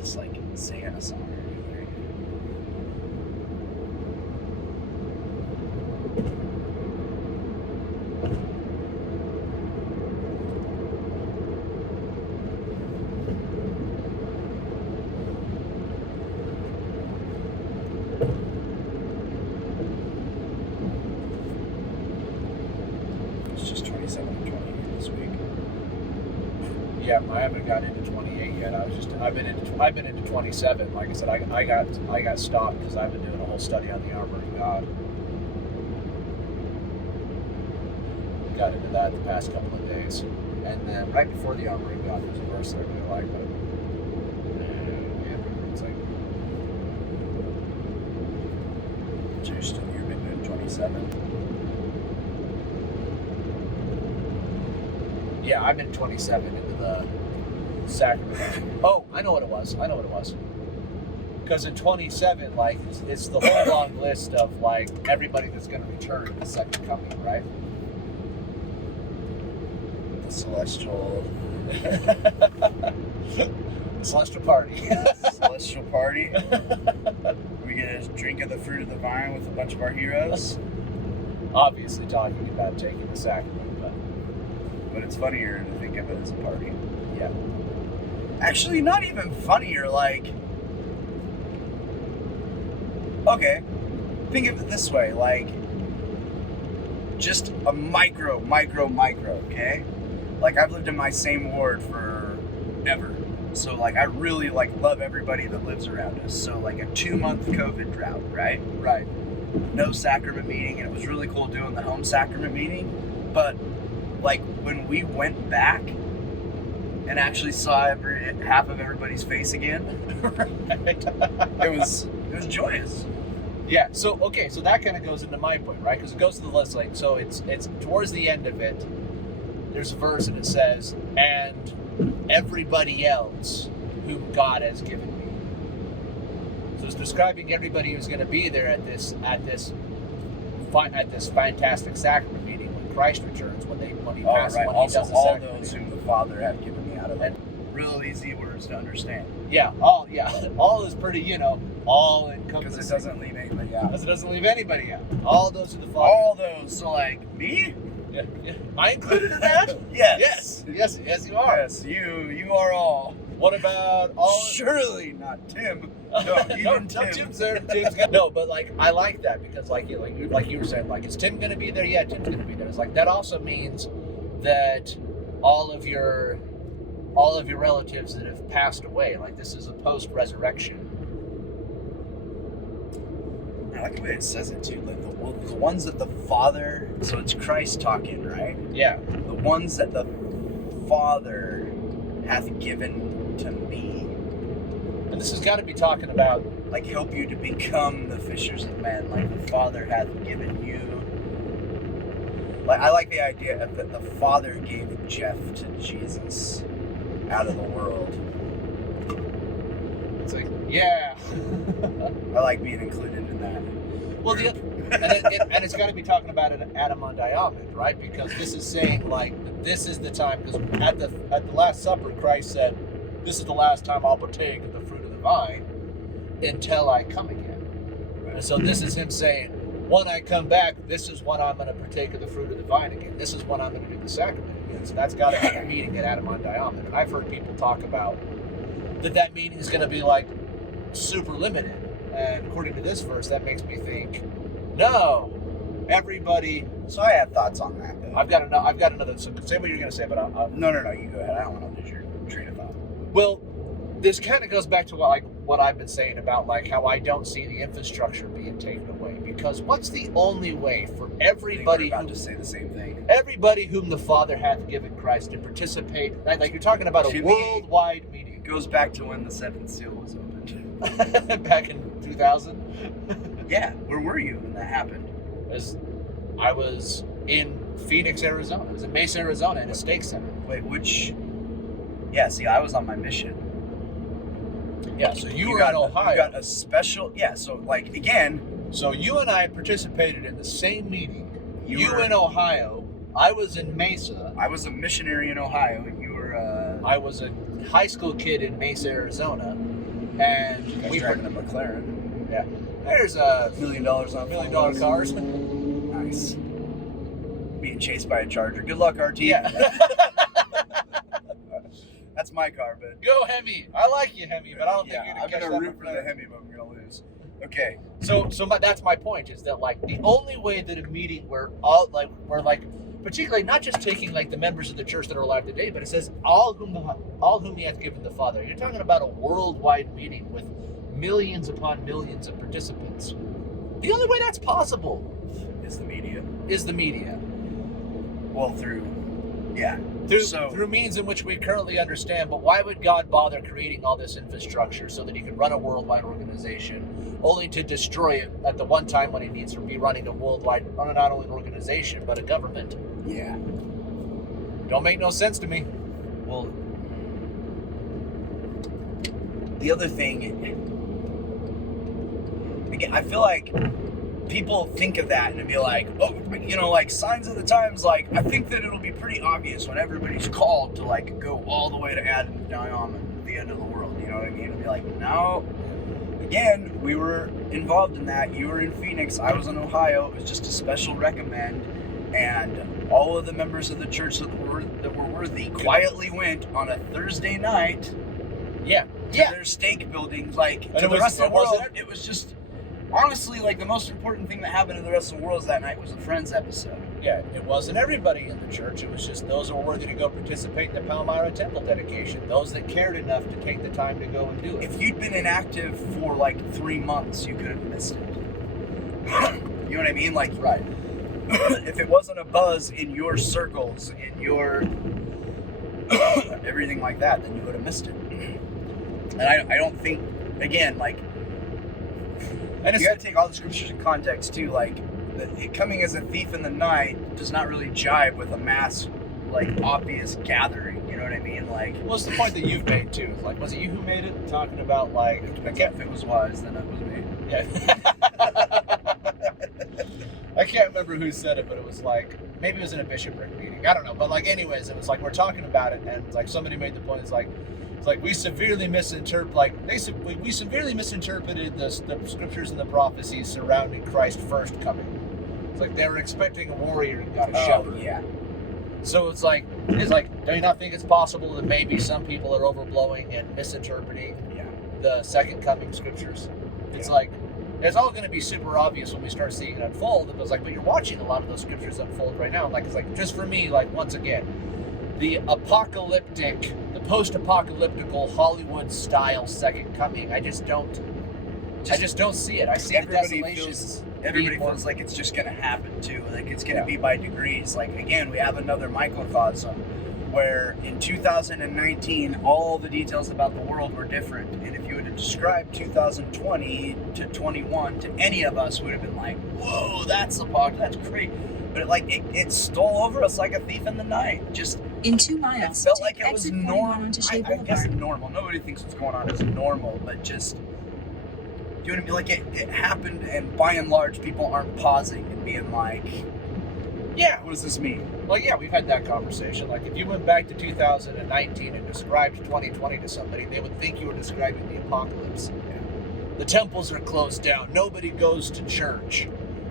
Just like singing a song or anything. It's just 27 and 28 this week. Yeah, I haven't got into 28 yet. I've been into 27. Like I said, I got stopped because I've been doing a whole study on the armor of God. Got into that the past couple of days, and then right before the armor of God, there's a verse that I really like, but it's like, So you've been doing 27? yeah, I've been 27 into the sacrament. Oh, I know what it was. Because in 27, like, it's the whole long list of, like, everybody that's going to return in the second coming, right? The celestial... The celestial party. celestial party. We get a drink of the fruit of the vine with a bunch of our heroes. Obviously talking about taking the sacrament, But it's funnier to think of it as a party. yeah. Actually, not even funnier, like... Okay, think of it this way, like... Just a micro, okay? Like, I've lived in my same ward forever. So, like, I really, like, love everybody that lives around us. So, like, a 2-month COVID drought, right? Right. No sacrament meeting, and it was really cool doing the home sacrament meeting. But, like, when we went back and actually saw half of everybody's face again, it was joyous. Yeah, so that kind of goes into my point, right? Because it goes to the list, like, so it's towards the end of it, there's a verse and it says, and everybody else whom God has given me. So it's describing everybody who's going to be there at this fantastic sacrament meeting when Christ returns, when he passes, right. when he Also, does the all sacrament. those whom the Father hath given me out of it. Real easy words to understand. Yeah, all is pretty, all encompassing. Because it doesn't leave anybody out. Because it doesn't leave anybody out. All those are the Father. All those, so like me? Yeah. Am I included in that? Yes. Yes, you are. Yes, you are all. What about all? Surely not Tim. No, even no, Tim. Tim's there. No, but like I like that because like you were saying, like, is Tim going to be there? Yeah, Tim's going to be there. It's like that also means that all of your relatives that have passed away, like this is a post-resurrection. I like the way it says it too. Like the ones that the Father. So it's Christ talking, right? Yeah. The ones that the Father hath given to me. And this has got to be talking about, like, help you to become the fishers of men, like the Father hath given you. Like, I like the idea of that the Father gave Jeff to Jesus out of the world. it's like, yeah. I like being included in that. Well, and it's got to be talking about an Adam on Diamond, right? Because this is saying, like, this is the time, because at the Last Supper, Christ said, this is the last time I'll partake of the fruit of the vine until I come again. Right. And so this is him saying, when I come back, this is when I'm going to partake of the fruit of the vine again. This is when I'm going to do the sacrament again. So that's got to be a meeting at Adam on Diamond. And I've heard people talk about that meeting is going to be, like, super limited. And according to this verse, that makes me think, no, everybody. So I have thoughts on that. Though. I've got another. So say what you're going to say, but No, you go ahead. I don't want to lose your train of thought. well, this kind of goes back to what I've been saying about, like, how I don't see the infrastructure being taken away, because what's the only way for everybody about to say the same thing? Everybody whom the Father hath given Christ to participate, like you're talking about a worldwide meeting. It goes back to when the seventh seal was opened. Back in 2000. Yeah, where were you when that happened? I was in Phoenix, Arizona. I was in Mesa, Arizona, in a stake center. Wait, which? Yeah, see, I was on my mission. Yeah, so you were in Ohio. You got a special, yeah, so, like, again. So you and I participated in the same meeting. You were in Ohio. I was in Mesa. I was a missionary in Ohio, and you were, I was a high school kid in Mesa, Arizona, and we driving a McLaren. Yeah, there's a $1 million on $1 million cars. Nice. Being chased by a Charger. Good luck, RT. Yeah. That's my car, but Go Hemi. I like you, Hemi, but I don't think you're I'm gonna catch gonna that root for the McLaren. Hemi, but I'm gonna lose. Okay. That's my point, is that like the only way that a meeting where all like particularly not just taking like the members of the church that are alive today, but it says all whom he hath given the Father. You're talking about a worldwide meeting with millions upon millions of participants. The only way that's possible Is the media. Well, through means in which we currently understand. But why would God bother creating all this infrastructure so that he could run a worldwide organization, only to destroy it at the one time when he needs to be running a worldwide, not only an organization but a government? Yeah. Don't make no sense to me. Well, the other thing, again, I feel like people think of that and be like, oh, like signs of the times. Like, I think that it'll be pretty obvious when everybody's called to like go all the way to Adam Diamond at the end of the world. You know what I mean? It'll be like, no. Again, we were involved in that. You were in Phoenix. I was in Ohio. It was just a special recommend, and all of the members of the church that were worthy quietly went on a Thursday night. Yeah. To their stake buildings, like to the rest of the world. It was just. Honestly, like the most important thing that happened to the rest of the world that night was the Friends episode. Yeah, it wasn't everybody in the church. It was just those who were worthy to go participate in the Palmyra Temple dedication. Those that cared enough to take the time to go and do it. If you'd been inactive for like 3 months, you could have missed it. You know what I mean? Like, right. If it wasn't a buzz in your circles, in your everything like that, then you would have missed it. And I don't think, again, like. And you got to take all the scriptures in context too. Like, it coming as a thief in the night does not really jive with a mass, like, obvious gathering. You know what I mean? Like, what's the point that you've made too? Like, was it you who made it? Talking about like, if it was wise, then it was me. Yeah. I can't remember who said it, but it was like, maybe it was in a bishopric meeting. I don't know, but like, anyways, it was like we're talking about it, and like somebody made the point. It's like we severely misinterpreted the scriptures and the prophecies surrounding Christ's first coming. It's like they were expecting a warrior and got a shepherd. Yeah. So it's like, do you not think it's possible that maybe some people are overblowing and misinterpreting the second coming scriptures? It's like, it's all going to be super obvious when we start seeing it unfold. It was like, but you're watching a lot of those scriptures unfold right now. Like, it's like, just for me, like, once again, the post-apocalyptical Hollywood-style second coming, I just don't see it. I see the desolations. Everybody feels like it's just going to happen too. Like, it's going to be by degrees. Like, again, we have another microcosm where in 2019, all the details about the world were different. And if you were to describe 2020 to 21 to any of us, we would have been like, whoa, that's great. But it stole over us like a thief in the night. Just in 2 miles, it felt like it was normal. I guess normal. Nobody thinks what's going on is normal, but just, you know what I mean? Like, it happened, and by and large, people aren't pausing and being like, yeah, what does this mean? Well, yeah, we've had that conversation. Like, if you went back to 2019 and described 2020 to somebody, they would think you were describing the apocalypse. Yeah. The temples are closed down. Nobody goes to church.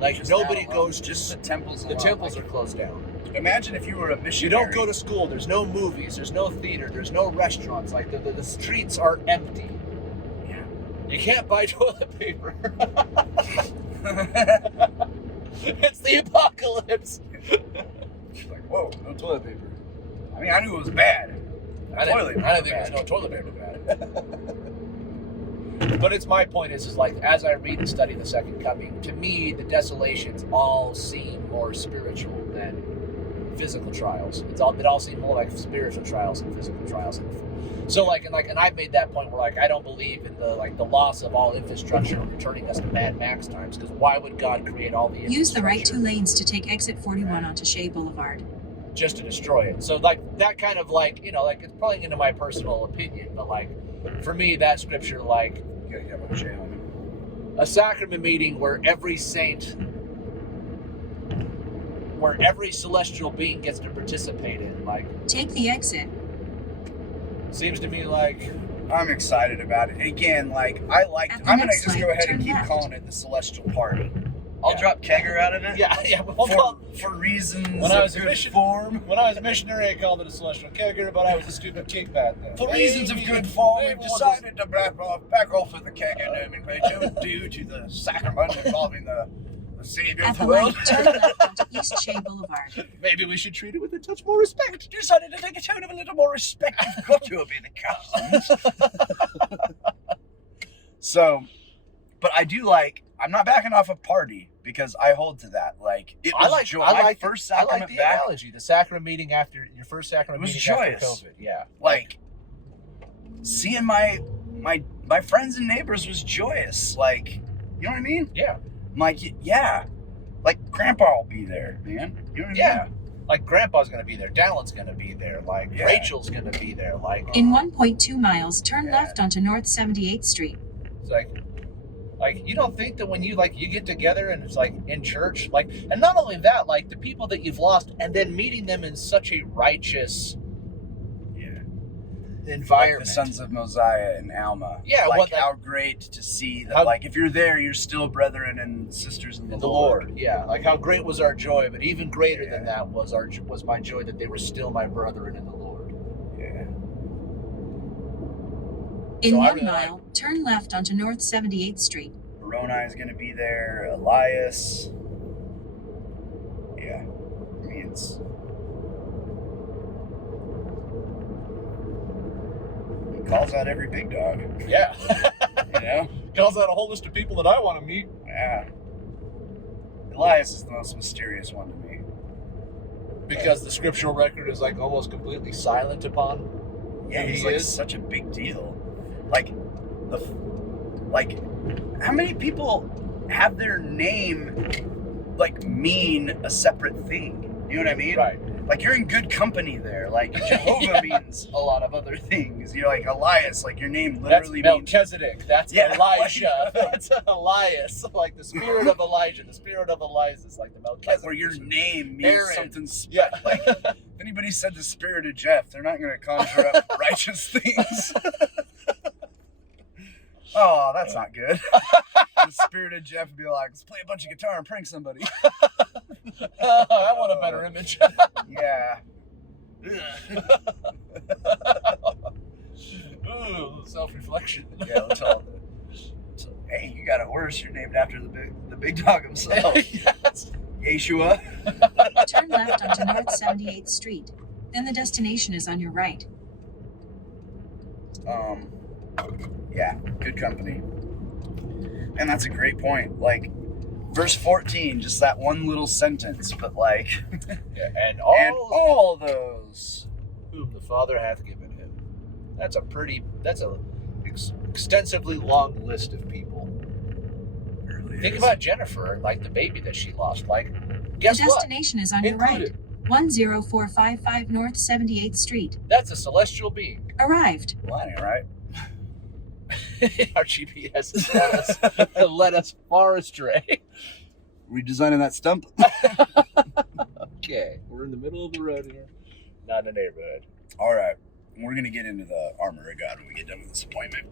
Like, just nobody goes to... Just the temples alone. The temples are closed down. Imagine if you were a missionary. You don't go to school. There's no movies. There's no theater. There's no restaurants. Like, the streets are empty. Yeah. You can't buy toilet paper. It's the apocalypse. Like, whoa, no toilet paper. I mean, I knew it was bad. I didn't think there was no toilet paper bad. But it's my point is like, as I read and study the second coming, to me, the desolations all seem more spiritual than physical trials. It all seem more like spiritual trials than physical trials. So and I've made that point where I don't believe in the loss of all infrastructure and returning us to Mad Max times, because why would God create all the infrastructure? Use the right 2 lanes to take exit 41 onto Shea Boulevard. Just to destroy it. So that kind of it's probably into my personal opinion, but for me, that scripture you gotta get one Shea on. A sacrament meeting where every saint, where every celestial being gets to participate in, take the exit. Seems to me like I'm excited about it. Again, like At the I'm gonna next just light, go ahead and turn keep left. calling it the Celestial Party. I'll Yeah. drop Kegger out of it. yeah. Well, For reasons When I was of a good mission- form. when I was a missionary, I called it a celestial kegger, but I was a stupid kid back then. For reasons of Maybe- good form, maybe we've we'll just- decided to back off of the Kegger nomenclature due to the sacrament involving the Savior At of the the world. light, turn left onto East Shea Boulevard. Maybe we should treat it with a touch more respect. Decided to take a tone of a little more respect. You've got to obey the customs. So, but I do like. I'm not backing off of party because I hold to that. Like it was joy. My first sacrament the back. analogy. The sacrament meeting after your first sacrament It was meeting joyous. after COVID. Yeah. Like seeing my friends and neighbors was joyous. Like, you know what I mean? Yeah. I'm like, yeah. Like Grandpa will be there, man. You know what I Yeah. mean? Like Grandpa's gonna be there, Dallin's gonna be there, like Yeah. Rachel's gonna be there, like In 1.2 miles, turn Yeah. left onto North 78th Street. it's like you don't think that when you get together and it's like in church, like, and not only that, like the people that you've lost and then meeting them in such a righteous Yeah. Like environment. the sons of Mosiah and Alma. Yeah, Like how great to see that. How- Like if you're there, you're still brethren and sisters in the, the Lord. Yeah, like how great was our joy, but even greater than that was my joy that they were still my brethren in the Lord. Yeah. In So I 1 really mile, turn left onto North 78th Street. Moroni is going to be there. Elias. Yeah. I mean, it's. He calls out every big dog. Yeah. You know? Calls out a whole list of people that I want to meet. Yeah. Elias is the most mysterious one to me. Because the scriptural record is like almost completely silent upon. Yeah, He he's like is? such a big deal. Like how many people have their name like mean a separate thing? You know what I mean? Right. Like you're in good company there. Like Jehovah Yeah. means a lot of other things. You're like Elias, like your name That's literally means Melchizedek. That's Yeah, Elijah. like- That's Elias. Like the spirit of Elijah. The spirit of Elias is like the Melchizedek. like where your name means Aaron. something Yeah. Like if anybody said the spirit of Jeff, they're not gonna conjure up righteous things. Oh, that's not good. The spirit of Jeff would be like, let's play a bunch of guitar and prank somebody. I want a better image. Yeah. Ooh, self-reflection. Yeah, let's all hey, you got it worse. You're named after the big dog himself. Yes. Yeshua. Turn left onto North 78th Street. Then the destination is on your right. Yeah, good company. And that's a great point. Like, verse 14, just that one little sentence, but like, Yeah, and and all those. whom the Father hath given him. That's a extensively long list of people. It really Think is. about Jennifer, like the baby that she lost. Like, guess The what? destination is on your right. Included. 10455 North 78th Street. That's a celestial being. Arrived. Well, that ain't right. Our GPS has led us far astray. Redesigning that stump. Okay, we're in the middle of the road here, not in a neighborhood. All right. We're going to get into the armor of God when we get done with this appointment.